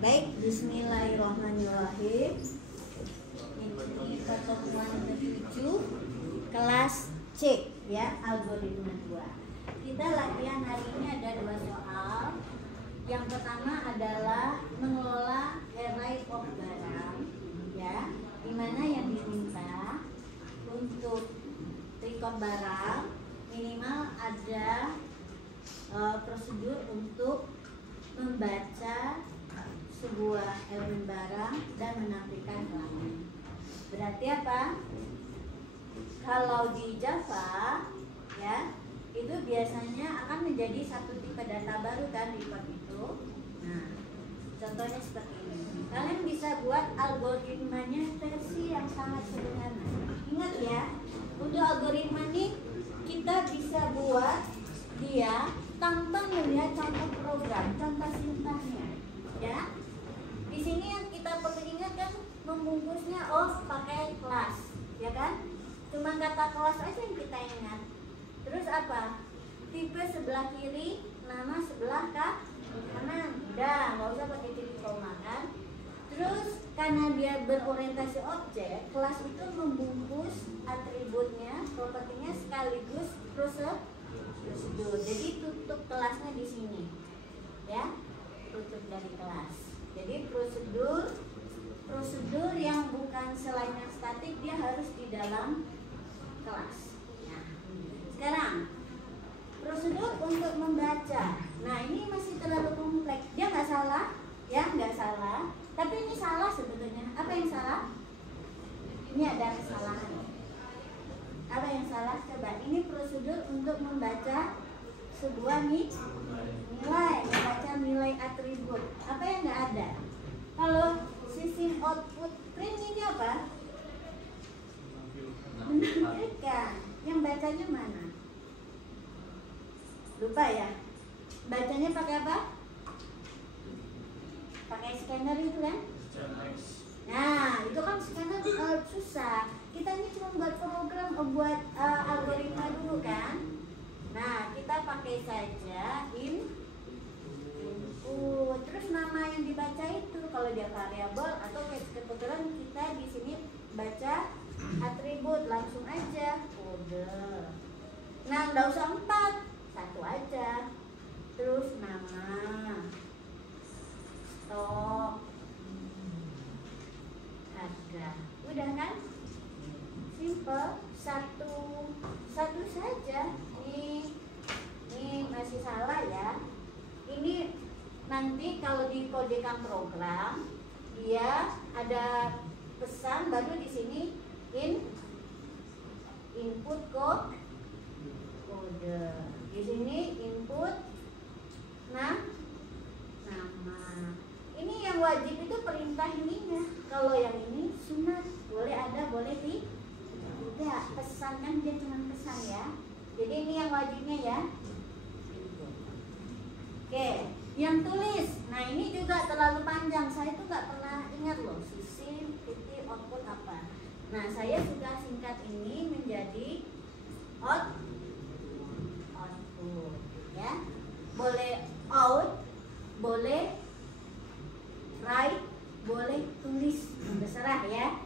Baik, bismillahirrahmanirrahim. Ini pertemuan ke-7 kelas C ya, algoritma 2. Kita latihan hari ini ada 2 soal. Yang pertama adalah mengelola array of barang ya, dimana yang diminta untuk record barang minimal ada prosedur untuk membaca sebuah elemen barang dan menampilkan halaman. Berarti apa? Kalau di Java ya, itu biasanya akan menjadi satu tipe data baru kan record itu. Nah, contohnya seperti ini. Kalian bisa buat algoritmanya versi yang sangat sederhana. Ingat ya, untuk algoritma ini kita bisa buat dia tanpa melihat contoh program, contoh sintaksnya ya. Di sini yang kita perlu ingat kan, membungkusnya pakai kelas, ya kan? Cuma kata kelas aja yang kita ingat. Terus apa? Tipe sebelah kiri, nama sebelah kanan. Udah, nggak usah pakai titik koma kan? Terus karena dia berorientasi objek, kelas itu membungkus atributnya, propertinya sekaligus prosedur. Jadi tutup kelasnya di sini, ya, tutup dari kelas. Jadi prosedur yang bukan selain yang statik, dia harus di dalam kelas. Nah, sekarang prosedur untuk membaca. Nah, ini masih terlalu kompleks. Dia nggak salah, ya, nggak salah. Tapi ini salah sebetulnya. Apa yang salah? Ini ada kesalahan. Apa yang salah? Coba, ini prosedur untuk membaca sebuah nilai, membaca nilai atribut. Apa yang nggak ada? Kalau sistem output print ini apa? Menampilkan. Yang bacanya mana? Lupa ya? Bacanya pakai apa? Pakai scanner itu kan? Nah, itu kan scanner susah. Kita ini cuma buat program, buat algoritma dulu kan? Nah, kita pakai saja input. Terus nama yang dibaca itu kalau dia variabel atau kebetulan kita di sini baca atribut, langsung aja kode. Nah, nggak usah 4, 1 aja. Terus nama, stok, harga. Udah kan? Simple, satu saja. Ini masih salah ya. Ini nanti kalau dikodekan program, dia ada pesan baru di sini input kode. Di sini input nama. Ini yang wajib itu perintah ininya. Kalau yang ini sunat, boleh ada, boleh tidak. Pesan kan dia cuma pesan ya. Jadi ini yang wajibnya ya. Oke, yang tulis. Nah, ini juga terlalu panjang. Saya tuh nggak pernah ingat loh, sistem titik output apa. Nah, saya sudah singkat ini menjadi output ya. Boleh out, boleh write, boleh tulis, terserah ya.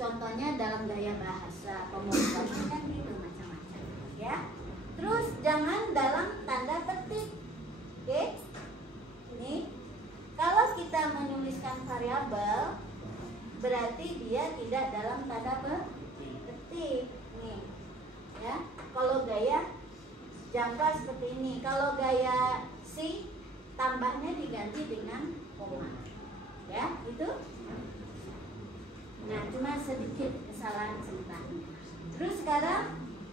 Contohnya dalam gaya bahasa pemrograman kan gitu, macam-macam ya. Terus jangan dalam tanda petik. Oke? Ini kalau kita menuliskan variabel, berarti dia tidak dalam tanda petik. Nih. Ya. Kalau gaya Java seperti ini. Kalau gaya C, tambahnya diganti dengan koma. Ya, itu. Nah, cuma sedikit kesalahan ceritanya. Terus sekarang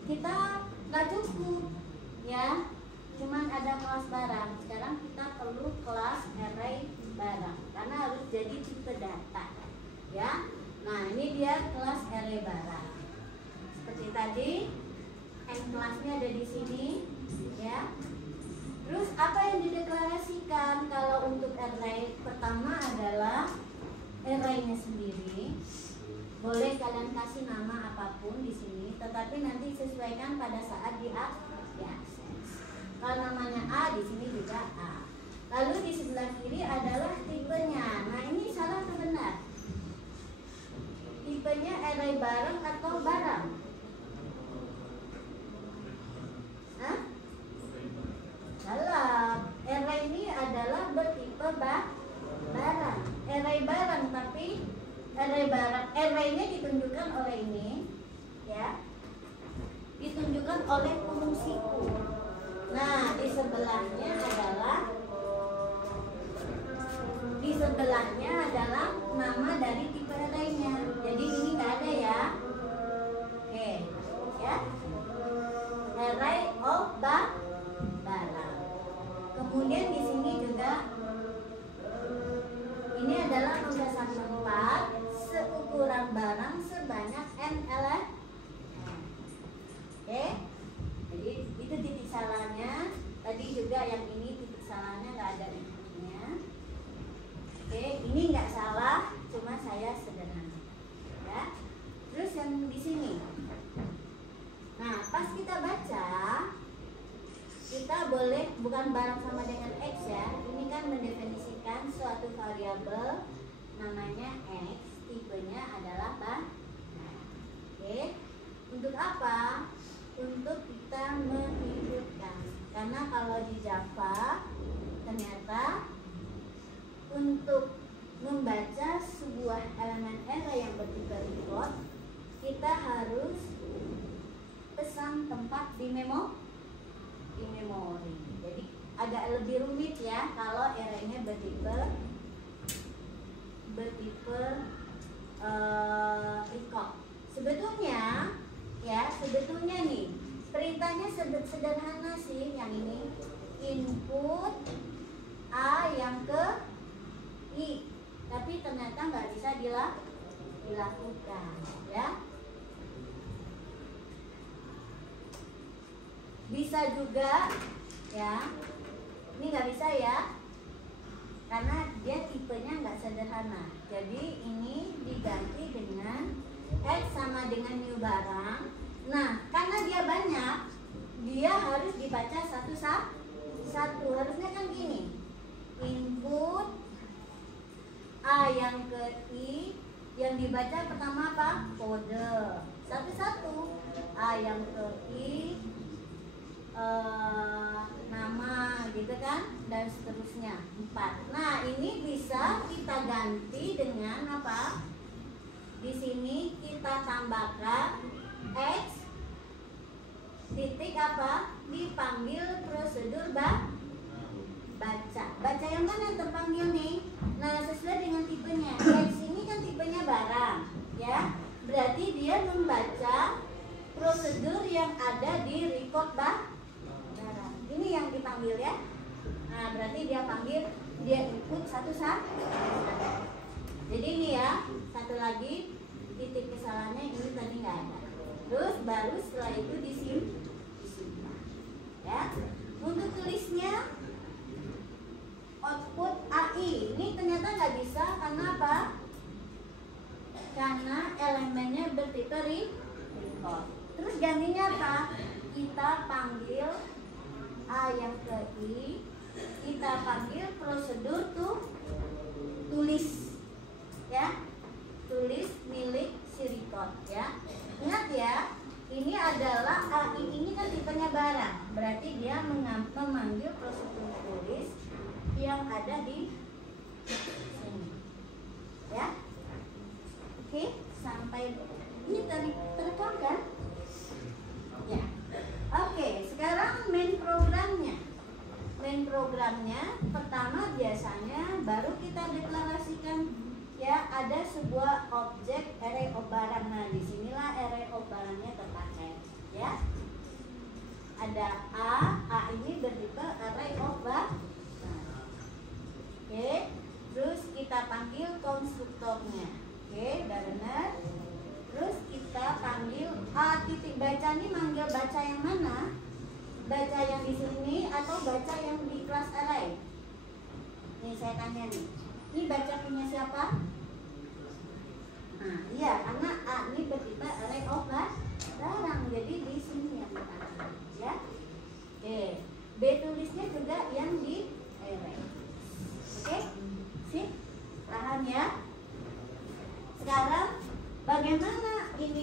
kita nggak cukup ya, cuman ada kelas barang. Sekarang kita perlu kelas array barang karena harus jadi tipe data ya. Nah, ini dia kelas array barang. Seperti tadi, n kelasnya ada di sini ya. Terus apa yang dideklarasikan kalau untuk array? Pertama adalah array-nya sendiri. Boleh kalian kasih nama apapun di sini, tetapi nanti sesuaikan pada saat diakses. Kalau namanya A, di sini juga A. Lalu di sebelah kiri adalah array barang atau barang? Hah? Salah. Array ini adalah bertipe barang. Array barang, tapi array-nya ditunjukkan oleh ini, ya. Ditunjukkan oleh fungsiku. Nah, di sebelahnya adalah nama dari tipe array-nya. Jadi ini nggak ada ya. Oke, ya. Array of barang. Kemudian di sini juga ini adalah penugasan tempat seukuran barang sebanyak n elemen. Oke, jadi itu titik salahnya. Tadi juga yang ini titik salahnya nggak ada intinya. Oke, ini nggak salah, cuma saya sederhana. Ya, terus yang di sini. Nah, pas kita baca, kita boleh bukan barang sama dengan x ya. Ini kan mendefinisikan suatu variabel namanya x, tipenya adalah barang. Oke, untuk apa? Untuk kita menghidupkan. Karena kalau di Java ternyata untuk membaca sebuah elemen array yang bertipe record, kita harus pesan tempat di memori. Jadi agak lebih rumit ya kalau array-nya bertipe record. Sebetulnya nih perintahnya sederhana sih yang ini, input A yang ke I, tapi ternyata nggak bisa dilakukan ya. Bisa juga ya, ini nggak bisa ya karena dia tipenya nggak sederhana. Jadi ini diganti dengan X sama dengan new barang. Nah, karena dia banyak, dia harus dibaca satu-satu. Harusnya kan gini, input A yang ke I, yang dibaca pertama apa? Kode. Satu-satu. A yang ke I, nama gitu kan, dan seterusnya 4. Nah, ini bisa kita ganti dengan apa? Di sini kita tambahkan X titik apa? Dipanggil prosedur baca. Baca yang mana yang terpanggil nih? Nah, sesuai dengan tipenya. X ini kan tipenya barang, ya. Berarti dia membaca prosedur yang ada di record barang. Ini yang dipanggil ya. Nah, berarti dia panggil, dia input satu-satu. Jadi ini ya, satu lagi titik kesalahannya ini tadi nggak ada. Terus baru setelah itu disimpan. Ya. Untuk tulisnya output AI ini ternyata nggak bisa karena apa? Karena elemennya bertipe record. Terus gantinya apa? Kita panggil A yang ke I, kita panggil prosedur tulis, ya, tulis milik si record, ya. Ingat ya, ini adalah AI ini kan tipenya barang, berarti dia memanggil prosedur tulis yang ada di sini, ya. Oke, sampai ini tadi terekam kan? Ya. Oke, sekarang main programnya pertama biasanya baru kita deklarasikan ya, ada sebuah objek array of barang. Nah, disinilah array of barangnya terpakai ya. Ada A ini bertipe array of barang. Oke, terus kita panggil konstruktornya. Oke, udah benar. Terus kita panggil A titik baca, ini manggil baca yang mana? Baca yang di sini atau baca yang di kelas array? Nih saya tanya nih, ini baca punya siapa? Nah, iya, karena A ini bertipe array of barang, jadi di sini yang dipanggil, ya. Oke, B tulisnya juga yang di array. Oke, sip, paham ya? Sekarang bagaimana ini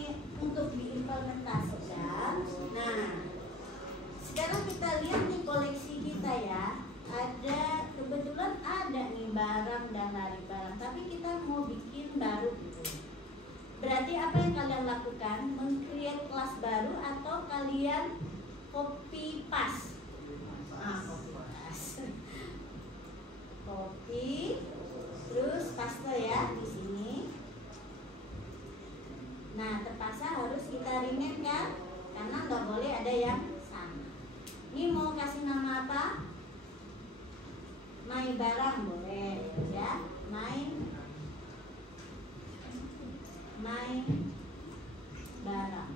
barang dan lari barang, tapi kita mau bikin baru gitu. Berarti apa yang kalian lakukan? Meng-create kelas baru atau kalian copy paste? Copy paste. Copy terus paste ya di sini. Nah, terpaksa harus kita rename kan? Karena nggak boleh ada yang sama. Ini mau kasih nama apa? My barang boleh ya. My barang.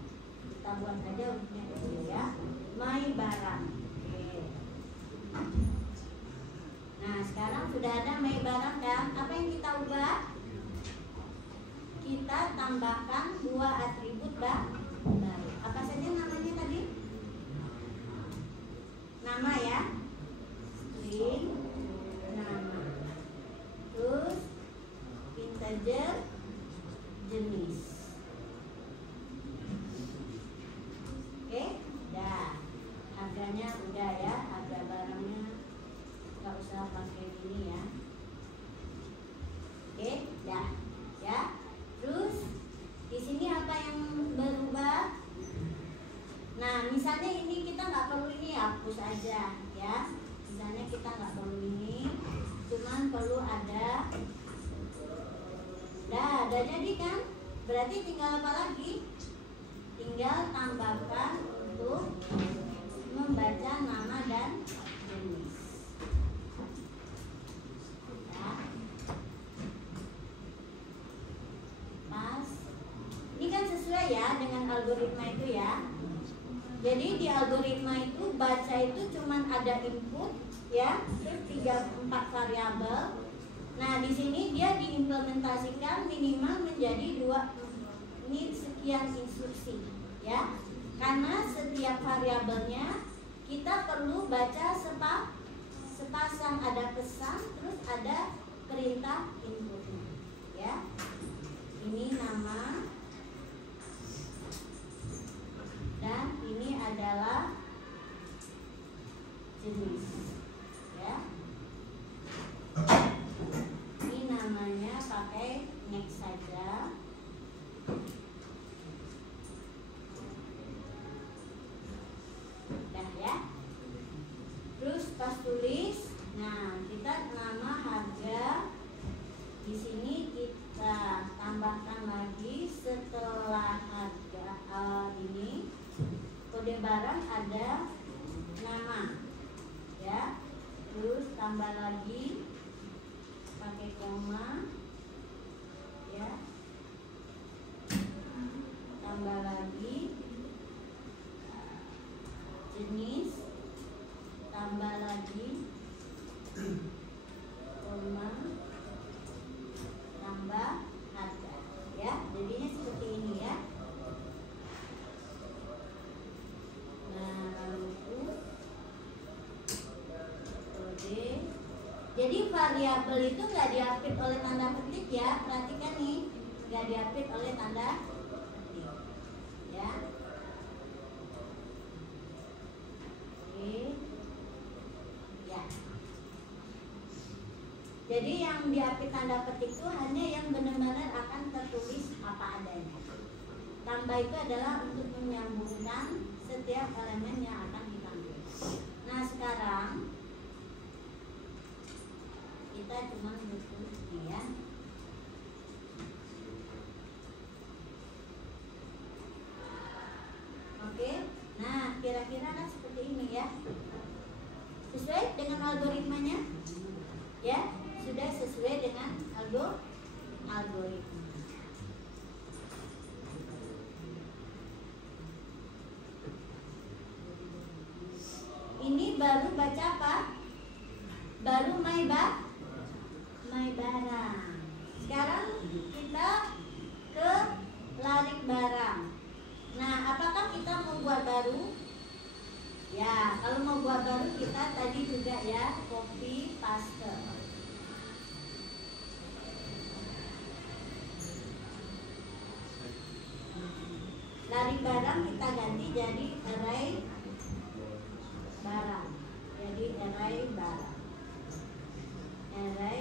Kita buat aja untuknya dulu ya. My barang. Oke. Nah, sekarang sudah ada my barang kan? Apa yang kita ubah? Kita tambahkan 2 atribut baru. Apa saja namanya tadi? Nama ya. String nama. Terus integer jenis. Oke, dah. Harganya udah ya, harga barangnya nggak usah pakai ini ya. Oke, dah. Ya. Terus di sini apa yang berubah? Nah, misalnya ini kita nggak perlu ini, hapus aja ya. Misalnya kita nggak perlu ini, cuman perlu ada. Nah, udah jadi kan? Berarti tinggal apa lagi? Tinggal tambahkan untuk membaca nama dan jenis. Ya. Pas. Ini kan sesuai ya dengan algoritma itu ya. Jadi di algoritma itu baca itu cuman ada input ya, terus 3-4 variabel. Nah, di sini dia diimplementasikan minimal menjadi 2 ini sekian instruksi ya. Karena setiap variabelnya kita perlu baca sepasang, ada pesan terus ada perintah inputnya ya. Ini nama dan ini adalah jenis ya. Ini namanya pakai next saja. Udah ya. Terus pas tulis, nah kita nama harga di sini kita tambahkan lagi setelah harga ini kode barang ada nama ya. Terus tambah lagi pakai koma ya, tambah lagi jenis, tambah lagi koma, tambah harga ya. Jadinya seperti ini ya. Nah, lalu kode. Jadi variabel itu nggak diapit oleh tanda petik ya. Perhatikan nih, nggak diapit oleh tanda petik ya. Oke ya. Jadi yang diapit tanda petik itu hanya yang benar-benar akan tertulis apa adanya. Tambah itu adalah untuk menyambungkan setiap elemen yang akan diambil. Nah, sekarang kita cuma butuh ini ya. Oke, nah kira-kira kan seperti ini ya. Sesuai dengan algoritmanya ya, sudah sesuai dengan algoritma. Ini baru baca apa? Baru my barang. Sekarang kita ke larik barang. Nah, apakah kita mau buat baru? Ya, kalau mau buat baru kita tadi juga ya copy paste. Larik barang kita ganti jadi array barang. Jadi array barang. Array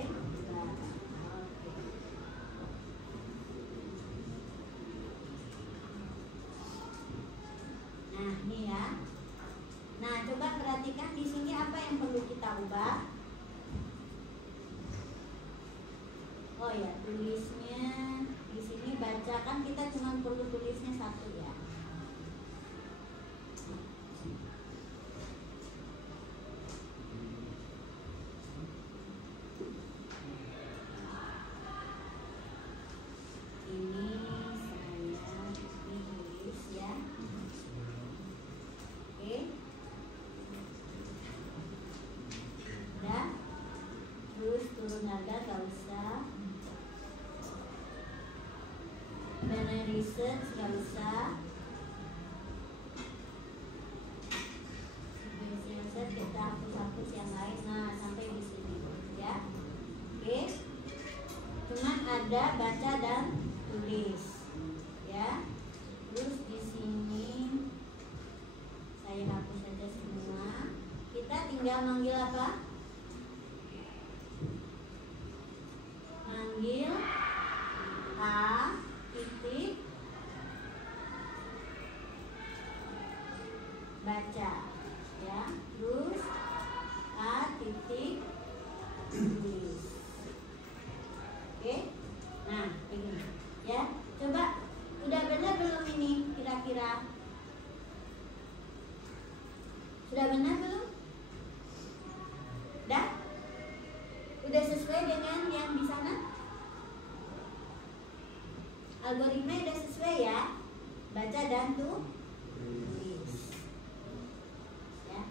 ya, tulisnya di sini baca, kan kita cuma perlu tulisnya satu ya. Ini saya tulis ya. Oke. Udah. Terus turun harga gak usah. Dana research gak usah. Research kita hapus-hapus yang lain. Nah, sampai di sini ya. Oke. Cuman ada baca dan tulis ya. Terus di sini saya hapus saja semua. Kita tinggal manggil apa? Manggil A titik baca ya. Terus A titik tulis. Oke. Nah, ini ya. Coba udah benar belum ini kira-kira? Sudah benar belum? Udah sesuai dengan yang di sana? Algoritma udah sesuai ya? Baca dan tulis. Ya.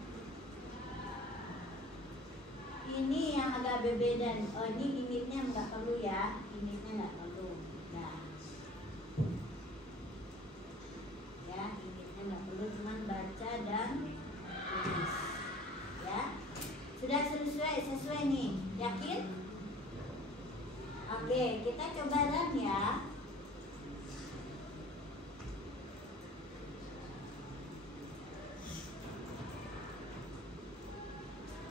Ini yang agak berbeda. Oh, ini initnya nggak perlu ya? Initnya nggak perlu. Nah. Ya, initnya nggak perlu, cuman baca dan tulis. Ya. Sudah sesuai nih, yakin? Oke, kita coba run ya.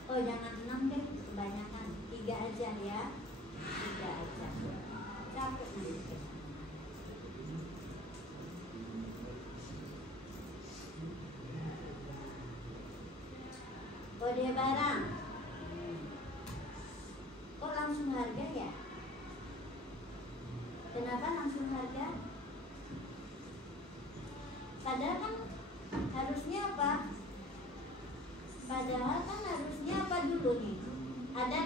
Oh, jangan 6 deh, kebanyakan. 3 aja ya. 3 aja. Capek nanti. Kode barang. Kok langsung harga ya? Kenapa langsung harga? Padahal kan harusnya apa? Padahal kan harusnya apa dulu nih? Ada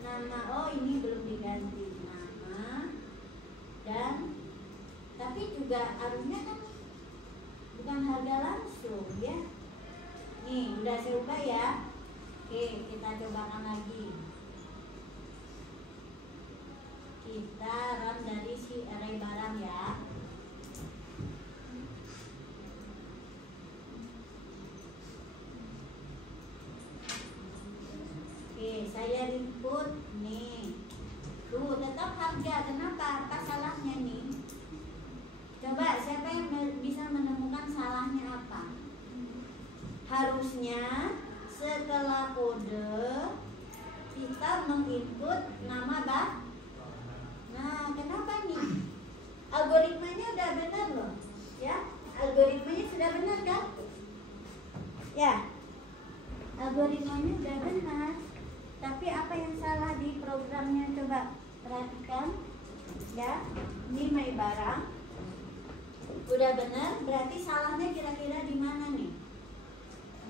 nama. Oh, ini belum diganti nama. Dan tapi juga harusnya kan bukan harga langsung ya. Nih, udah saya ubah ya. Oke, kita cobakan lagi. Kita run dari si array barang ya. Oke, saya input nih. Tuh, tetap harga. Kenapa? Apa salahnya nih? Coba siapa yang bisa menemukan salahnya apa? Harusnya setelah kode kita menginput nama Nah, kenapa nih? Algoritmanya udah benar loh, ya? Algoritmanya sudah benar kan? Ya, algoritmanya udah benar. Tapi apa yang salah di programnya? Coba perhatikan, ya. Ini my barang, udah benar. Berarti salahnya kira-kira di mana nih?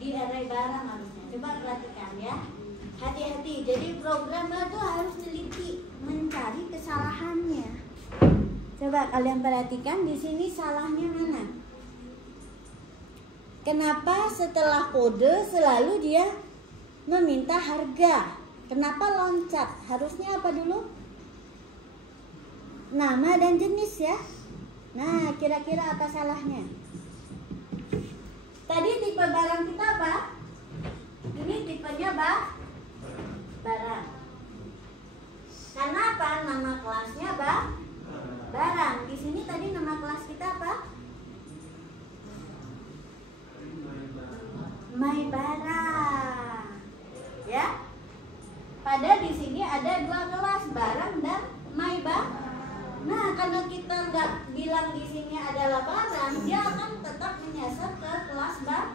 Di array barang harusnya. Coba perhatikan ya. Hati-hati. Jadi programmer tuh harus teliti mencari kesalahannya. Coba kalian perhatikan di sini salahnya mana? Kenapa setelah kode selalu dia meminta harga? Kenapa loncat? Harusnya apa dulu? Nama dan jenis ya. Nah, kira-kira apa salahnya? Tadi tipe barang kita apa? Ini tipenya barang. Karena apa? Nama kelasnya barang. Di sini tadi nama kelas kita apa? My barang. Ya. Pada di sini ada 2 kelas, barang dan my barang. Nah, karena kita nggak bilang di sini adalah barang, dia akan tetap menyasar ke kelas barang.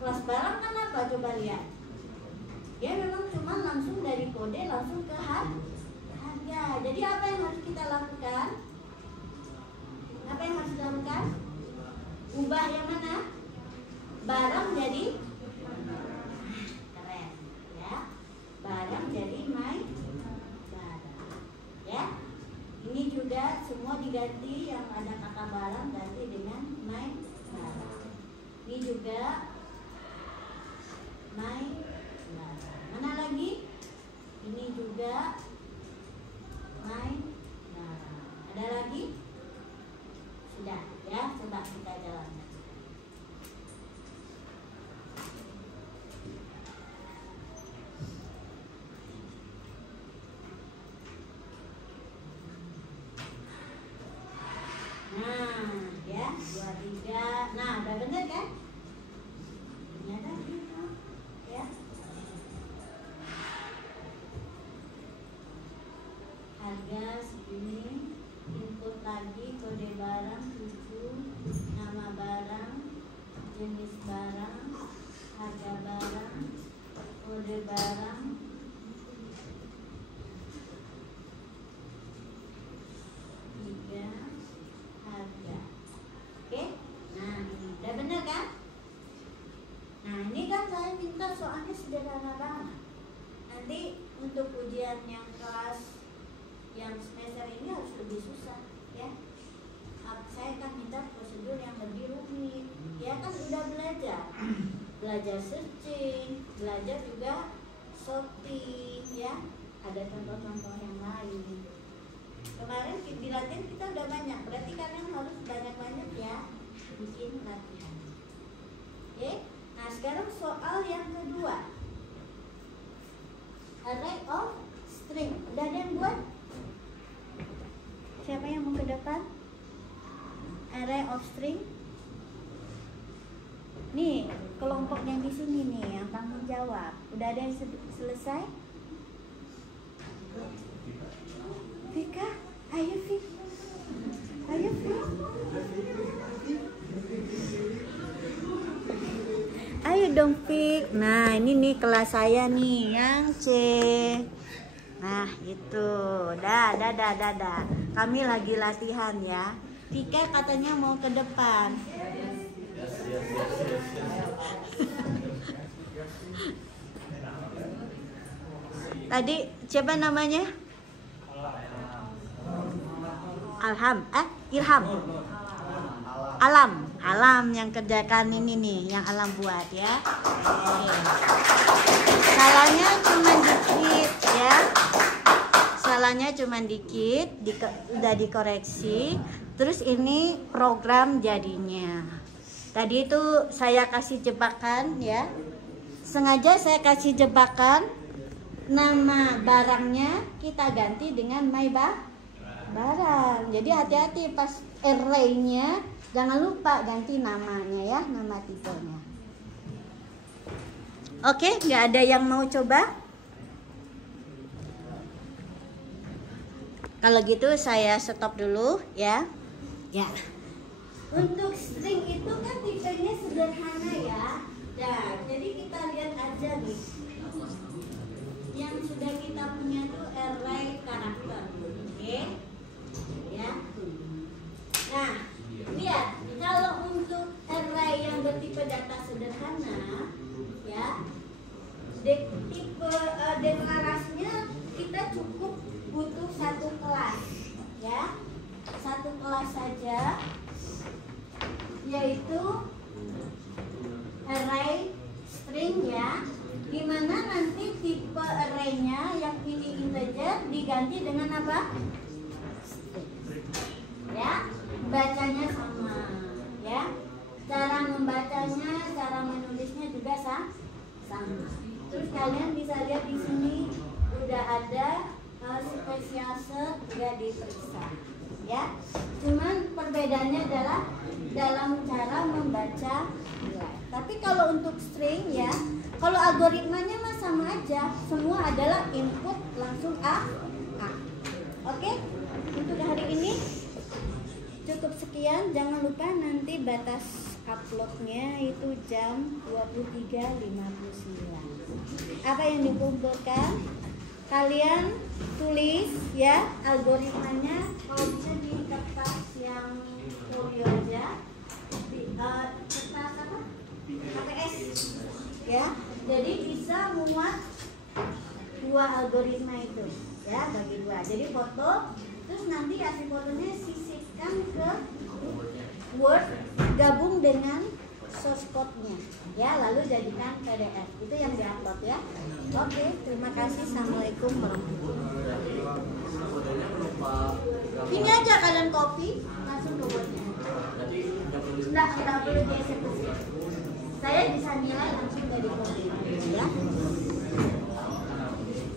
Kelas barang kan apa? Coba lihat. Dia memang cuma langsung dari kode langsung ke harga. Jadi apa yang harus kita lakukan? Apa yang harus dilakukan? Ubah yang mana? Barang jadi keren, ya. Barang jadi my barang, ya. Ini juga semua diganti, yang ada kata barang ganti dengan my barang. Ini juga my barang. Mana lagi? Ini juga my barang. Ada lagi? Sudah, ya. Coba kita jalankan. Nah, ya, 2, 3. Nah, udah bener kan? Ternyata gitu, ya. Harga segini, input lagi kode barang 7, nama barang, jenis barang, harga barang, kode barang, harga. Oke, nah ini udah bener kan? Nah ini kan saya minta soalnya sederhana banget. Nanti untuk ujian yang kelas yang semester ini harus lebih susah, ya. Saya akan minta prosedur yang lebih rumit. Ya kan udah belajar searching, belajar juga sorting, ya. Ada contoh-contoh yang lain. Kemarin di latihan kita udah banyak, berarti kalian harus banyak-banyak ya bikin latihan. Oke, nah sekarang soal yang kedua, array of string. Udah ada yang buat? Siapa yang mau ke depan? Array of string. Nih kelompok yang di sini nih yang tanggung jawab. Udah ada yang selesai? Vika, ayo Vik, ayo Vik, ayo dong Vik. Nah ini nih kelas saya nih yang C. Nah itu, dah. Kami lagi latihan ya. Vika katanya mau ke depan. Tadi siapa namanya? Ilham. Alam yang kerjakan ini nih, yang Alam buat ya. Oke. Salahnya cuma dikit ya. Salahnya cuma dikit, udah dikoreksi. Terus ini program jadinya. Tadi itu saya kasih jebakan ya. Sengaja saya kasih jebakan. Nama barangnya kita ganti dengan my barang. Jadi hati-hati pas array-nya, jangan lupa ganti namanya ya, nama tipenya. Oke, nggak ada yang mau coba? Kalau gitu saya stop dulu ya. Ya. Untuk string itu kan tipenya sederhana ya. Nah, jadi kita lihat aja nih. Yang sudah kita punya tuh array karakter. Oke. Ya. Nah, lihat kalau untuk array yang bertipe data sederhana ya, tipe deklarasinya kita cukup butuh satu kelas ya, satu kelas saja, yaitu array string ya, dimana nanti tipe arraynya yang ini integer diganti dengan apa? Ya, bacanya sama ya, cara membacanya, cara menulisnya juga sama. Terus kalian bisa lihat di sini udah ada spesial set juga diperiksa ya. Cuman perbedaannya adalah dalam cara membaca nilai. Tapi kalau untuk string ya, kalau algoritmanya mah sama aja, semua adalah input langsung A. Oke, untuk hari ini cukup sekian. Jangan lupa nanti batas uploadnya itu jam 23.59. Apa yang dikumpulkan? kalian tulis ya algoritmanya, kalau bisa di kertas yang folio aja, di kertas apa? KPS ya. Jadi bisa muat dua algoritma itu ya, bagi dua. Jadi foto, terus nanti hasil fotonya sisipkan ke Word, gabung dengan source code-nya ya, lalu jadikan PDF. Itu yang diupload ya. Oke, terima kasih. Assalamualaikum warahmatullahi wabarakatuh. Ini aja kalian copy langsung ke Word-nya. Enggak perlu dieksekusi. Saya bisa nilai langsung dari copy ya.